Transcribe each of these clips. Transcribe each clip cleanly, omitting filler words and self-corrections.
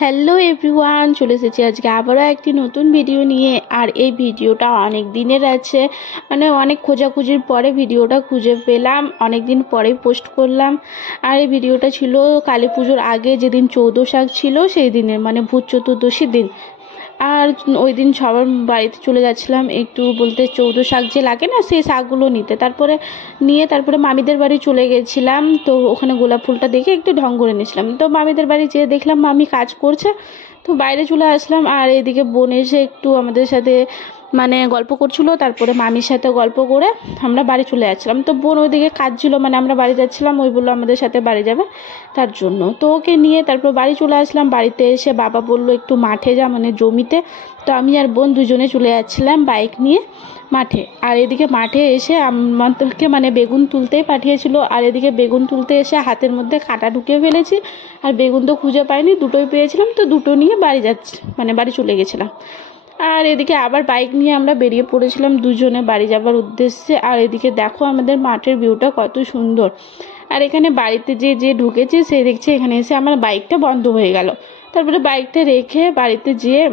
Hello everyone, চলে এসেছি আজকে আবারও একটি নতুন ভিডিও নিয়ে। আর এই ভিডিওটা অনেক দিনের আছে, মানে অনেক খোঁজাখুঁজির পরে ভিডিওটা খুঁজে পেলাম, অনেক দিন পরেই পোস্ট করলাম। আর এই ভিডিওটা ছিল কালী পুজোর আগে, যেদিন চৌদ্দশাক ছিল সেই দিনের, মানে ভূত চতুর্দশীর দিন। আর ওই দিন সবার বাড়িতে চলে যাচ্ছিলাম একটু, বলতে চৌদ্দ শাক যে লাগে না সেই শাকগুলো নিতে। তারপরে মামিদের বাড়ি চলে গেছিলাম। তো ওখানে গোলাপ ফুলটা দেখে একটু ঢং করে নিয়েছিলাম। তো মামিদের বাড়ি যেয়ে দেখলাম মামি কাজ করছে, তো বাইরে চলে আসলাম। আর এদিকে বোন এসে একটু আমাদের সাথে মানে গল্প করছিল, তারপরে মামির সাথে গল্প করে আমরা বাড়ি চলে যাচ্ছিলাম। তো বোন ওইদিকে কাজ ছিল, মানে আমরা বাড়ি যাচ্ছিলাম, ওই বললো আমাদের সাথে বাড়ি যাবে, তার জন্য তো ওকে নিয়ে তারপর বাড়ি চলে আসলাম। বাড়িতে এসে বাবা বললো একটু মাঠে যা, মানে জমিতে। তো আমি আর বোন দুজনে চলে যাচ্ছিলাম বাইক নিয়ে মাঠে। আর এদিকে মাঠে এসে আমাদেরকে মানে বেগুন তুলতেই পাঠিয়েছিল, আর এদিকে বেগুন তুলতে এসে হাতের মধ্যে কাঁটা ঢুকিয়ে ফেলেছি। আর বেগুন তো খুঁজে পাইনি, দুটোই পেয়েছিলাম, তো দুটো নিয়ে বাড়ি চলে গেছিলাম। আর এদিকে আবার বাইক নিয়ে আমরা বেরিয়ে পড়েছিলাম দুজনে বাড়ি যাবার উদ্দেশ্যে। আর এদিকে দেখো আমাদের মাঠের ভিউটা কত সুন্দর। আর এখানে বাড়িতে যে ঢুকেছে সে দেখছে এখানে এসে আমার বাইকটা বন্ধ হয়ে গেল। তারপরে বাইকটা রেখে বাড়িতে যেয়ে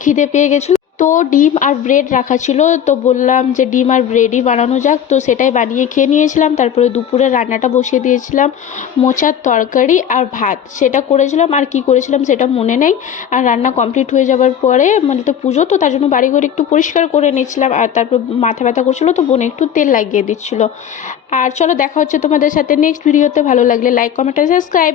খিদে পেয়ে গেছিলো, তো ডিম আর ব্রেড রাখা ছিল, তো বললাম যে ডিম আর ব্রেডই বানানো যাক, তো সেটাই বানিয়ে খেয়ে নিয়েছিলাম। তারপরে দুপুরে রান্নাটা বসিয়ে দিয়েছিলাম, মোচার তরকারি আর ভাত সেটা করেছিলাম। আর কি করেছিলাম সেটা মনে নেই। আর রান্না কমপ্লিট হয়ে যাওয়ার পরে, মানে তো পুজো, তো তার জন্য বাড়িঘর একটু পরিষ্কার করে নিচ্ছিলাম। আর তারপর মাথা ব্যথা করছিলো, তো বোন একটু তেল লাগিয়ে দিচ্ছিলো। আর চলো দেখা হচ্ছে তোমাদের সাথে নেক্সট ভিডিওতে। ভালো লাগলে লাইক, কমেন্ট আর সাবস্ক্রাইব।